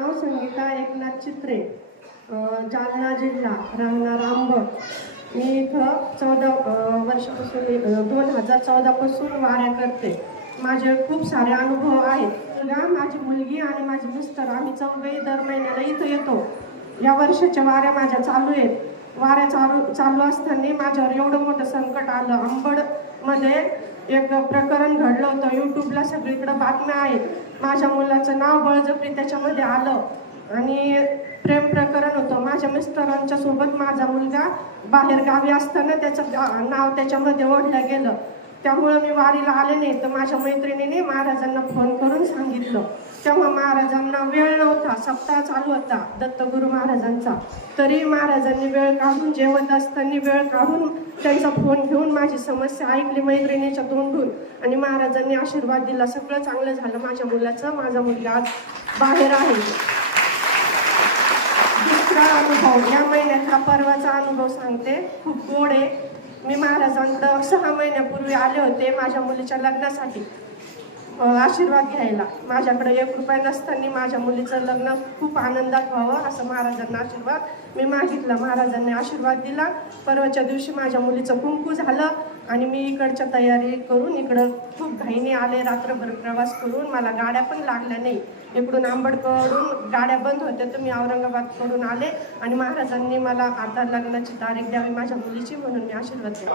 नाव संगीता एकनाथ चित्रे, जालना जिल्हा, राहणार आंबड. मी इथं 14 वर्षापासून 2014 पासून वाऱ्या करते. माझे खूप सारे अनुभव आहेत. माझी मुलगी आणि माझे मिस्टर आम्ही चौघही दर महिन्याला इथं येतो. या वर्षाच्या वाऱ्या माझ्या चालू आहेत. वाऱ्या चालू असताना माझ्यावर एवढं मोठं संकट आलं. आंबडमध्ये एक प्रकरण घडलं होतं. यूट्यूबला सगळीकडे बातम्या आहेत. माझ्या मुलाचं नाव बळजबरी त्याच्यामध्ये आलं आणि प्रेम प्रकरण होतं. माझ्या मिस्टरांच्या सोबत माझा मुलगा बाहेर गावी असताना त्याचं नाव त्याच्यामध्ये ओढलं गेलं. त्यामुळं मी वारीला आले नाही. तर माझ्या मैत्रिणीने महाराजांना फोन करून सांगितलं. तेव्हा महाराजांना वेळ नव्हता. सप्ताह चालू होता दत्तगुरू महाराजांचा. तरी महाराजांनी वेळ काढून, जेवत असताना वेळ काढून त्यांचा फोन घेऊन माझी समस्या ऐकली मैत्रिणीच्या तोंडून आणि महाराजांनी आशीर्वाद दिला. सगळं चांगलं झालं माझ्या मुलाचं. माझा मुलगा आज बाहेर आहे. दुसरा अनुभव, या महिन्यातला परवाचा अनुभव सांगते. खूप गोड आहे. मी महाराजांकडं 6 महिन्यापूर्वी आले होते माझ्या मुलीच्या लग्नासाठी आशीर्वाद घ्यायला. माझ्याकडे 1 रुपया नसताना माझ्या मुलीचं लग्न खूप आनंदात व्हावं असं महाराजांना आशीर्वाद मी मागितला. महाराजांनी आशीर्वाद दिला. परवाच्या दिवशी माझ्या मुलीचं कुंकू झालं आणि मी इकडच्या तयारी करून इकडं खूप घाईने आले. रात्रभर प्रवास करून मला गाड्या पण लागल्या नाही. इकडून आंबडकडून गाड्या बंद होत्या तर मी औरंगाबादकडून आले आणि महाराजांनी मला आता लग्नाची तारीख द्यावी माझ्या मुलीची, म्हणून मी आशीर्वाद दिला.